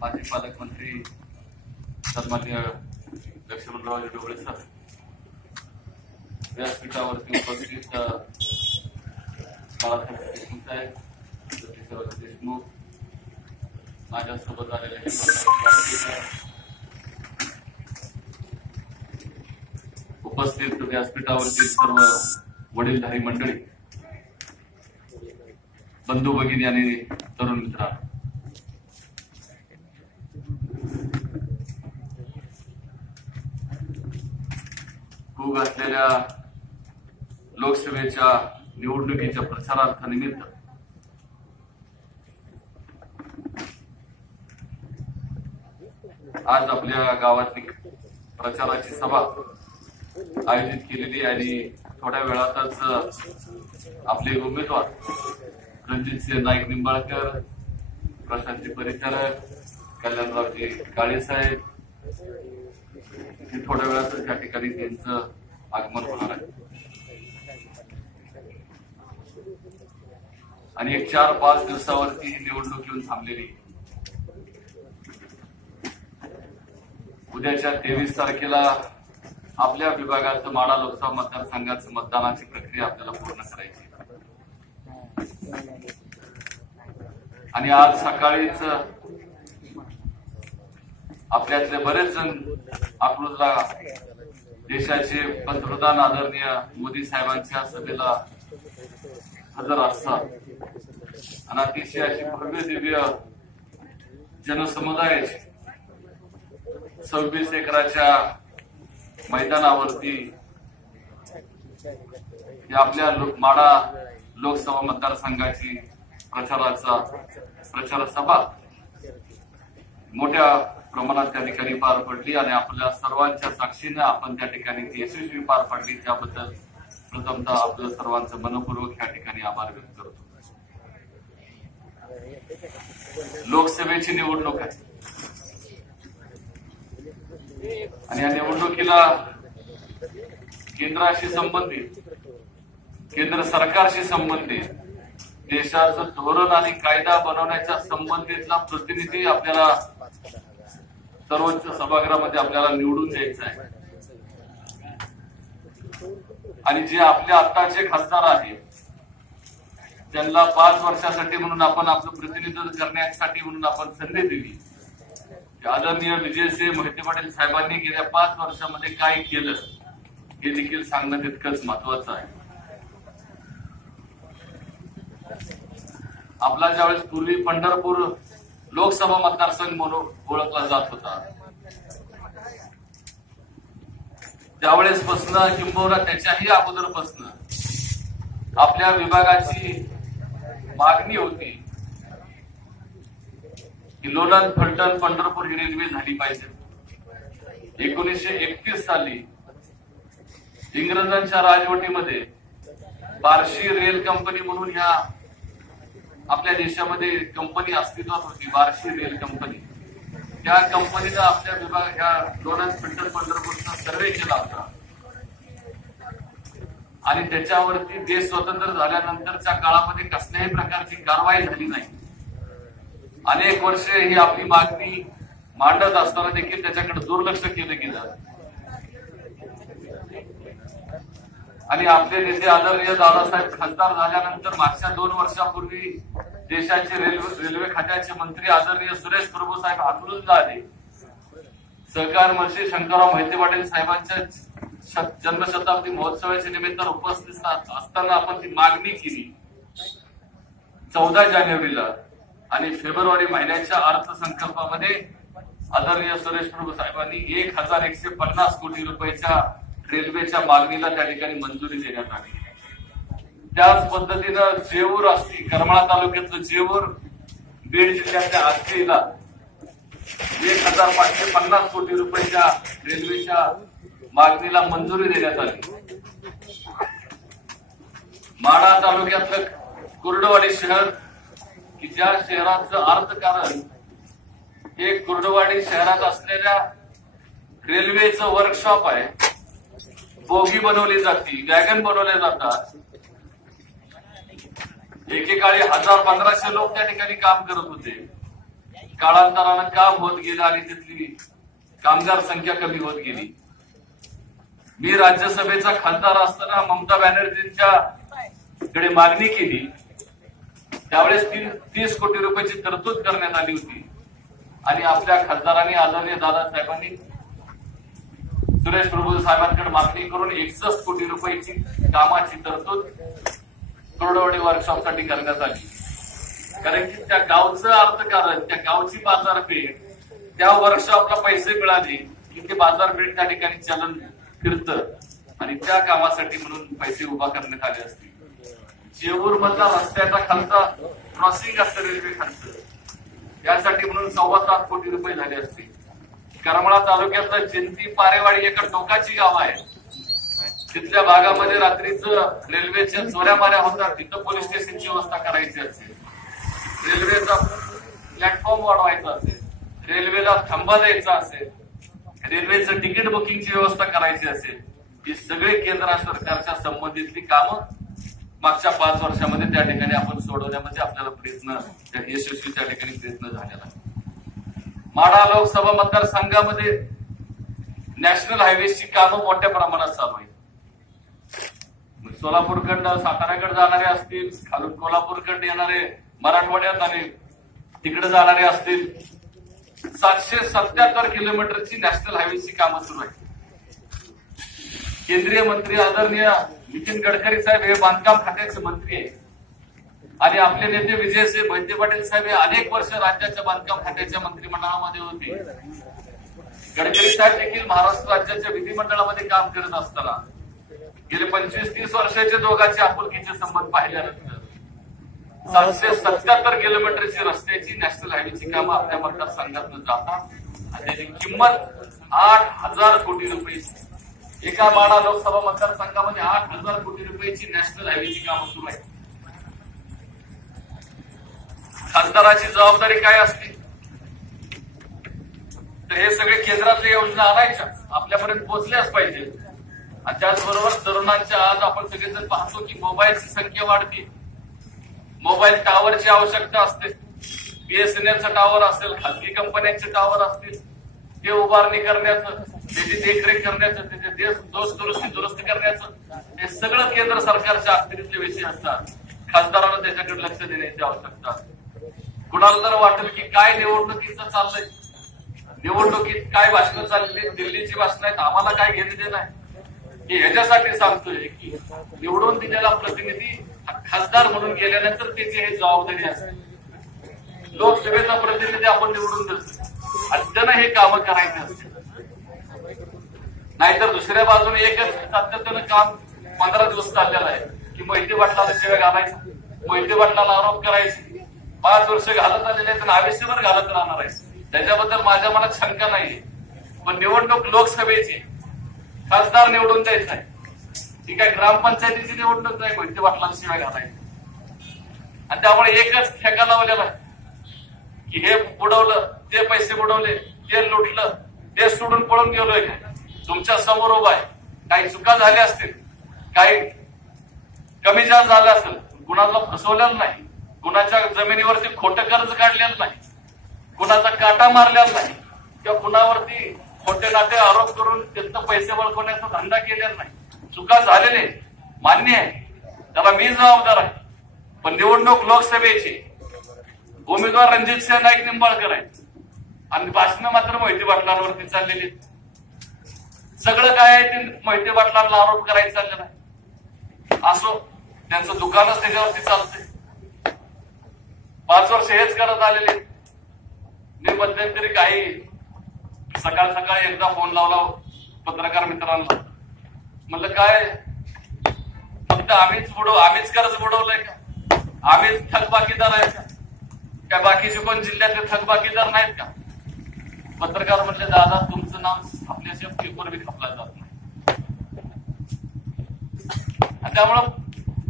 माजी पालकमंत्री सन्माननीय लक्ष्मणराव ढोबळे सर, व्यासपीठावरती उपस्थित बाळासाहेब देशमुख साहेब, देशमुख, माझ्यासोबत आलेले उपस्थित व्यासपीठावरती सर्व वडीलधारी मंडळी, बंधू भगिनी आणि तरुण मित्र, खूप असलेल्या लोकसभेच्या निवडणुकीच्या प्रचारार्थानिमित्त आज आपल्या गावातली प्रचाराची सभा आयोजित केलेली आणि थोड्या वेळातच आपले उमेदवार रणजितसिंह नाईक निंबाळकर, प्रशांतजी परिचारक, कल्याणरावजी काळे साहेब थोड्या वेळातच या ठिकाणी त्यांचं आगमन होणार आहे आणि एक 4-5 दिवसावरती ही निवडणूक येऊन थांबलेली. उद्याच्या 23 तारखेला आपल्या विभागाचं माढा लोकसभा मतदारसंघाचं मतदानाची प्रक्रिया आपल्याला पूर्ण करायची आणि आज सकाळीच आपल्यातले बरेच जण अकलूजला देशाचे पंतप्रधान आदरणीय मोदी साहेबांच्या सभेला हजर असतात आणि अतिशय अशी भव्य दिव्य जनसमुदाय 26 एकराच्या मैदानावरती आपल्या माढा लोकसभा मतदारसंघाची प्रचार सभा मोठ्या प्रमाणात त्या ठिकाणी पार पडली आणि आपल्या सर्वांच्या साक्षीने आपण त्या ठिकाणी ती यशस्वी पार पडली त्याबद्दल प्रथमतः आपलं सर्वांचं मनपूर्वक या ठिकाणी आभार व्यक्त करतो. लोकसभेची निवडणूक आहे आणि या निवडणुकीला केंद्राशी संबंधित, केंद्र सरकारशी संबंधित, देशाचं धोरण आणि कायदा बनवण्याच्या संबंधितला प्रतिनिधी आपल्याला सर्वोच्च सभागृहामध्ये आपल्याला निवडून द्यायचं आहे आणि जे आपल्या आत्ताचे खासदार आहेत त्यांना 5 वर्षासाठी म्हणून आपण आपलं प्रतिनिधित्व करण्यासाठी म्हणून आपण संधी दिली. आदरणीय विजयसिंह मोहिते पाटील साहेबांनी गेल्या 5 वर्षामध्ये काय केलं हे देखील सांगणं तितकंच महत्वाचं आहे. आपला ज्यावेळेस पूर्वी पंढरपूर लोकसभा मतदारसंघ म्हणून ओळखला जात होता त्यावेळेसपासून किंबहुना त्याच्याही अगोदरपासून आपल्या विभागाची मागणी होती की लोणंद, फलटण, पंढरपूर ही रेल्वे झाली पाहिजे. 1931 साली इंग्रजांच्या राजवटीमध्ये बार्शी रेल कंपनी म्हणून ह्या आपल्या देशामध्ये कंपनी अस्तित्वात होती, बार्शी रेल कंपनी. त्या कंपनीनं आपल्या विभाग ह्या लोणंद, फलटण, पंढरपूरचा सर्वे केला होता आणि त्याच्यावरती देश स्वतंत्र झाल्यानंतरच्या काळामध्ये कसल्याही प्रकारची कारवाई झाली नाही. अनेक वर्षे ही आपली मागणी मांडत असताना देखील त्याच्याकडे दुर्लक्ष केलं गेलं आणि आपले नेते आदरणीय दादासाहेब खासदार झाल्यानंतर मागच्या 2 वर्षापूर्वी देशाचे रेल्वे खात्याचे मंत्री आदरणीय सुरेश प्रभू साहेब अकलूजला आले. सहकार मंत्री शंकरराव मोहिते पाटील साहेबांच्या जन्मशताब्दी महोत्सवाच्या निमित्तानं उपस्थित असताना आपण ती मागणी केली 14 जानेवारीला आणि फेब्रुवारी महिन्याच्या अर्थसंकल्पामध्ये आदरणीय सुरेश प्रभू साहेबांनी 1150 कोटी रुपयाच्या रेल्वेच्या मागणीला त्या ठिकाणी मंजुरी देण्यात आली. त्याच पद्धतीनं जेऊर असती, करमाळा तालुक्यातलं जेऊर, बीड जिल्ह्याच्या आष्टीला 1550 कोटी रुपयाच्या रेल्वेच्या मागणीला मंजुरी देण्यात आली. माढा तालुक्यातलं कुर्डवाडी शहर की ज्या शहराचं अर्थकारण हे कुर्डवाडी शहरात असलेल्या रेल्वेचं वर्कशॉप आहे. बोगी बनवली जाते, वॅगन बनवले जातात. एकेकाळी 1000-1500 लोक त्या ठिकाणी काम करत होते. काळांतरानं काम होत गेलं आणि तिथली कामगार संख्या कमी होत गेली. मी राज्यसभेचा खासदार असताना ममता बॅनर्जींच्या कडे मागणी केली. त्यावेळेस 30 कोटी रुपयाची तरतूद करण्यात आली होती आणि आपल्या खासदारांनी आदरणीय दादासाहेबांनी सुरेश प्रभू साहेबांकडे मागणी करून 61 कोटी रुपयाची कामाची तरतूद कुर्डुवाडी वर्कशॉपसाठी करण्यात आली. कारण की त्या गावचं अर्थकारण, त्या गावची बाजारपेठ, त्या वर्कशॉपला पैसे मिळाले की ते बाजारपेठ त्या ठिकाणी चलन फिरतं आणि त्या कामासाठी म्हणून पैसे उभा करण्यात आले असतील. जेऊर मधला रस्त्याचा खालचा क्रॉसिंग असतं रेल्वे खालचं, यासाठी म्हणून 7.25 कोटी रुपये झाले असतील. करमाळा तालुक्यातलं जिंती पारेवाडी एका टोकाची गाव आहे. तिथल्या भागामध्ये रात्रीचं रेल्वेच्या चोऱ्या माऱ्या होतात. तिथं पोलीस स्टेशनची व्यवस्था करायची असेल, रेल्वेचा प्लॅटफॉर्म वाढवायचा असेल, रेल्वेला थांबा द्यायचा असेल, रेल्वेचं तिकीट बुकिंगची व्यवस्था करायची असेल, ही सगळी केंद्र सरकारच्या संबंधितली कामं मागच्या 5 वर्षामध्ये त्या ठिकाणी आपण सोडवण्यामध्ये आपल्याला यशस्वी त्या ठिकाणी प्रयत्न झालेला आहे. माढा लोकसभा मतदारसंघामध्ये नॅशनल हायवेची कामं मोठ्या प्रमाणात चालू आहेत. सोलापूरकडनं साताऱ्याकडे जाणारे असतील, खालून कोल्हापूरकडे येणारे मराठवाड्यात आणि तिकडे जाणारे असतील, 777 किलोमीटरची नॅशनल हायवेची कामं सुरू आहेत. केंद्रीय मंत्री आदरणीय नितीन गडकरी साहेब हे बांधकाम खात्याचे मंत्री आहे आणि आपले नेते विजयसिंह मोहिते पाटील साहेब हे अनेक वर्ष राज्याच्या बांधकाम खात्याच्या मंत्रिमंडळामध्ये होते. गडकरी साहेब देखील महाराष्ट्र राज्याच्या विधिमंडळामध्ये काम करत असताना गेले 25-30 वर्षाचे दोघांचे आपुलकीचे संबंध पाहिल्यानंतर 777 किलोमीटरची रस्त्याची नॅशनल हायवेची कामं आपल्या मतदारसंघातून जातात आणि त्याची किंमत 8,000 कोटी रुपये. एका माढा लोकसभा मतदारसंघामध्ये 8,000 कोटी रुपयाची नॅशनल हायवेची कामं सुरू आहेत. खासदाराची जबाबदारी काय असते तर हे सगळे केंद्रातल्या योजना आणायच्या, आपल्यापर्यंत पोहोचल्याच पाहिजे. आणि त्याचबरोबर तरुणांच्या आज आपण सगळेजण पाहतो की मोबाईलची संख्या वाढते, मोबाईल टावरची आवश्यकता असते. BSNLचं टावर असेल, खासगी कंपन्यांचे टावर असतील, ते उभारणी करण्याचं, त्याची देखरेख करण्याचं, त्याचे दोष दुरुस्ती करण्याचं, हे सगळं केंद्र सरकारच्या अखत्यारीतले विषय असतात. खासदारांना त्याच्याकडे लक्ष देण्याची आवश्यकता असते. कुणाला तर वाटेल की काय निवडणुकीचं चाललंय, निवडणुकीत काय भाषणं चालली, दिल्लीची भाषणं आहेत, आम्हाला काय घेणं देणं आहे. हे ह्याच्यासाठी सांगतोय की निवडून दिलेला प्रतिनिधी खासदार म्हणून गेल्यानंतर त्याची हे जबाबदारी असते. लोकसभेचा प्रतिनिधी आपण निवडून देतो आणि त्यानं हे कामं करायचे असते. नाहीतर दुसऱ्या बाजूने एकच सातत्यानं काम 15 दिवस चाललेलं आहे की मोहिते पाटलाला शिव्या घालायचा, मोहिते पाटलाला आरोप करायचे. 5 वर्ष घालत आलेले आहेत आणि आयुष्यभर घालत राहणार आहे. त्याच्याबद्दल माझ्या मनात शंका नाहीये. पण निवडणूक लोकसभेची, खासदार निवडून द्यायचा आहे, ठीक आहे. ग्रामपंचायतीची निवडणूक नाही मोहिते पाटलाला शिव्या घालायची. आणि त्यामुळे एकच ठेका लावलेला आहे की हे बुडवलं, ते पैसे बुडवले, ते लुटलं, ते सोडून पळून गेलोय. तुमच्या समोर उभा आहे. काही चुका झाल्या असतील, काही कमी जास्त झालं असेल, कुणाला फसवलेलं नाही, कुणाच्या जमिनीवरती खोटं कर्ज काढलेलं नाही, कुणाचा काटा मारलेला नाही किंवा कुणावरती खोटे नाटे आरोप करून त्यांचं पैसे वळवण्याचा धंदा केलेला नाही. चुका झालेले मान्य आहे, त्याला मी जबाबदार आहे. पण निवडणूक लोकसभेची, उमेदवार रणजितसिंह नाईक निंबाळकर आहेत आणि भाषणं मात्र मोहिते पाटलांवरती चाललेली. सगळं काय आहे ते मोहिते पाटलांना आरोप करायचं चाललेला आहे. असो, त्यांचं दुकानच त्याच्यावरती चालतंय. 5 वर्ष हेच करत आलेले. मी मध्यंतरी काही सकाळ सकाळी एकदा फोन लावला पत्रकार मित्रांना, म्हणलं काय फक्त आम्हीच कर्ज बुडवलंय का, आम्हीच थकबाकीदार आहे का, काय बाकीचे कोण जिल्ह्यातले थकबाकीदार नाहीत का? पत्रकार म्हटले दादा तुमचं नाव आपल्याशिवाय पेपर बी खपला जात नाही. त्यामुळं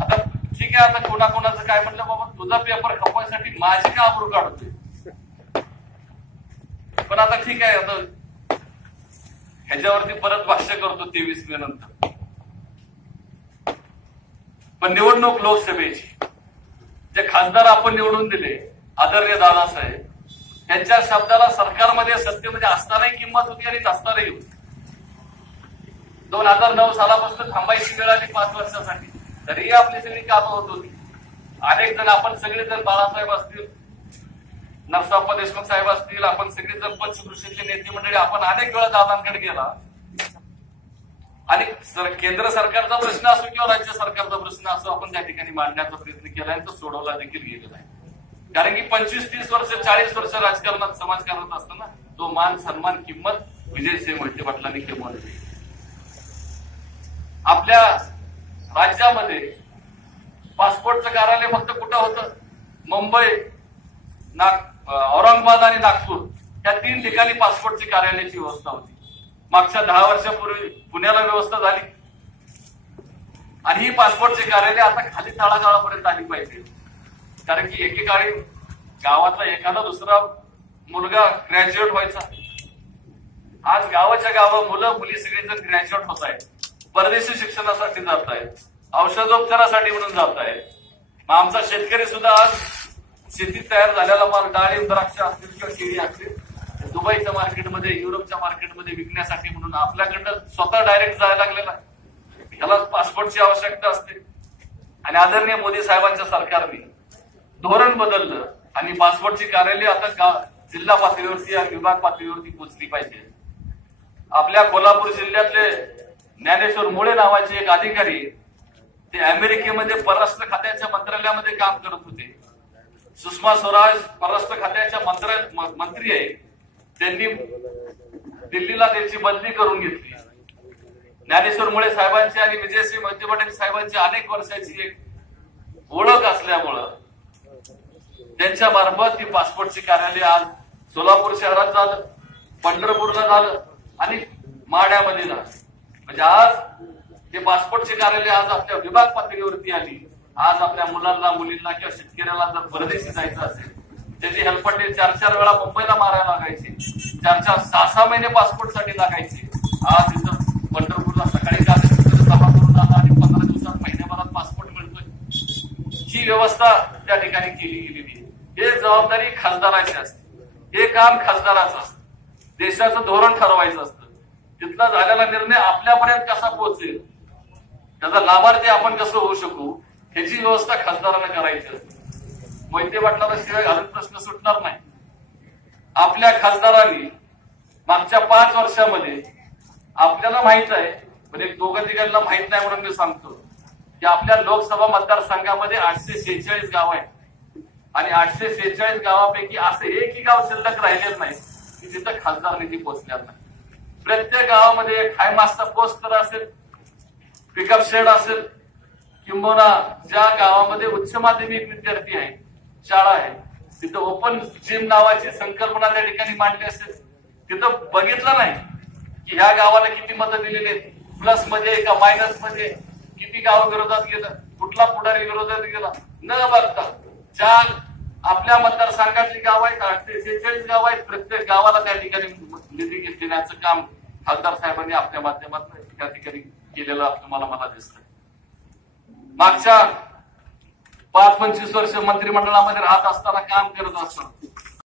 आता ठीक आहे, आता कोणाकोणाचं काय म्हटलं, बाबा तुझा पेपर खपवायसाठी माझी का आबरू काढतोय. पण आता ठीक आहे, आता ह्याच्यावरती परत भाष्य करतो 23 मे नंतर. पण निवडणूक लोकसभेची जे खासदार आपण निवडून दिले आदरणीय दादासाहेब, त्यांच्या शब्दाला सरकारमध्ये सत्तेमध्ये असतानाही किंमत होती आणि नसतानाही होती. 2009 सालापासून थांबायची वेळ आली 5 वर्षासाठी, तरीही आपली सगळी कामं होत होती. अनेक जण, आपण सगळेजण, बाळासाहेब असतील, नरसाप्पा देशमुख साहेब असतील, आपण सगळेजण पंचकृषीतले नेते मंडळी, आपण अनेक वेळा दादांकडे गेला आणि केंद्र सरकारचा प्रश्न असो किंवा राज्य सरकारचा प्रश्न असो, आपण त्या ठिकाणी मांडण्याचा प्रयत्न केला आणि तो सोडवला देखील गेलेला आहे. कारण की 25-30 वर्ष 40 वर्ष राजकारणात समाजकारणात असताना तो मान सन्मान किंमत विजयसिंह मोहिते पाटलांनी केली. आपल्या राज्यामध्ये पासपोर्टचं कार्यालय फक्त कुठं होतं? मुंबई, औरंगाबाद आणि नागपूर या 3 ठिकाणी पासपोर्टची कार्यालयाची व्यवस्था होती. मागच्या 10 वर्षापूर्वी पुण्याला व्यवस्था झाली आणि ही पासपोर्टची कार्यालय आता खाली तळागाळापर्यंत आली पाहिजे. कारण की एकेकाळी गावातला एखादा दुसरा मुलगा ग्रॅज्युएट व्हायचा. आज गावाच्या गावं मुलं मुली सगळेजण ग्रॅज्युएट होत आहेत, परदेशी शिक्षणासाठी जात आहेत, औषधोपचारासाठी म्हणून जात आहेत. मग आमचा शेतकरी सुद्धा आज शेतीत तयार झालेला माल, डाळिंब, द्राक्ष असतील किंवा केळी असतील, दुबईच्या मार्केटमध्ये, युरोपच्या मार्केटमध्ये विकण्यासाठी म्हणून आपल्याकडनं स्वतः डायरेक्ट जायला लागलेला आहे. ह्याला पासपोर्टची आवश्यकता असते. आणि आदरणीय मोदी साहेबांच्या सरकारने धोरण बदललं आणि पासपोर्टची कार्यालय आता जिल्हा पातळीवरती आणि विभाग पातळीवरती पोहोचली पाहिजे. आपल्या कोल्हापूर जिल्ह्यातले ज्ञानेश्वर मुळे नावाचे एक अधिकारी, ते अमेरिकेमध्ये परराष्ट्र खात्याच्या मंत्रालयामध्ये काम करत होते. सुषमा स्वराज परराष्ट्र खात्याच्या मंत्री आहे, त्यांनी दिल्लीला त्यांची बदली करून घेतली. ज्ञानेश्वर मुळे साहेबांची आणि विजयसिंह मोहिते पाटील साहेबांची अनेक वर्षाची एक ओळख असल्यामुळं त्यांच्या मार्फत ती पासपोर्टची कार्यालय आज सोलापूर शहरात झालं, पंढरपूरला झालं आणि माढ्यामध्ये झालं. म्हणजे आज ते पासपोर्टची कार्यालय आज आपल्या विभाग पातळीवरती आली. आज आपल्या मुलांना, मुलींना किंवा शेतकऱ्याला जर परदेशी जायचं असेल, त्याची हेल्पटे 4-4 वेळा मुंबईला मारायला लागायची, 4-4, 6-6 महिने पासपोर्टसाठी लागायचे. आज इथं पंढरपूरला सकाळी 6 करून आला आणि 15 दिवसात, महिन्याभरात पासपोर्ट मिळतोय. ही व्यवस्था त्या ठिकाणी केली गेलेली. हे जबाबदारी खासदाराची असते, हे काम खासदाराचं असतं. देशाचं धोरण ठरवायचं असतं. तिथला झालेला निर्णय आपल्यापर्यंत कसा पोहोचेल, त्याचा लाभार्थी आपण कसं होऊ शकू, ह्याची व्यवस्था खासदारांना करायची असते. मोहिते पाटलाला शिवाय घालून प्रश्न सुटणार नाही. आपल्या खासदारांनी मागच्या 5 वर्षामध्ये, आपल्याला माहित आहे पण एक 2-3 माहित नाही म्हणून मी सांगतो की आपल्या लोकसभा मतदारसंघामध्ये 846 गाव आहेत आणि 846 गावापैकी असं एकही गाव शिल्लक राहिलेलं नाही की जिथं खासदार निधी पोहोचलेला नाही. प्रत्येक गावामध्ये एक हाय मास्टर पोस्ट तर असेल, पिकअप शेड असेल, किंबहुना ज्या गावामध्ये उच्च माध्यमिक विद्यार्थी आहेत, शाळा आहे, तिथं ओपन जिम नावाची संकल्पना त्या ठिकाणी मांडली असेल. तिथं बघितलं नाही की ह्या गावाला किती मतं दिलेली आहेत, प्लस मध्ये का मायनस मध्ये, किती गाव विरोधात गेलं, कुठला पुढारी विरोधात गेला न बघता ज्या आपल्या मतदारसंघातली गाव आहेत, 846 गाव आहेत, प्रत्येक गावाला त्या ठिकाणी निधी देण्याचं काम खासदार साहेबांनी आपल्या माध्यमातून त्या ठिकाणी केलेलं आपल्याला मला दिसतं. मागच्या 5-25 वर्ष मंत्रिमंडळामध्ये राहत असताना, काम करत असताना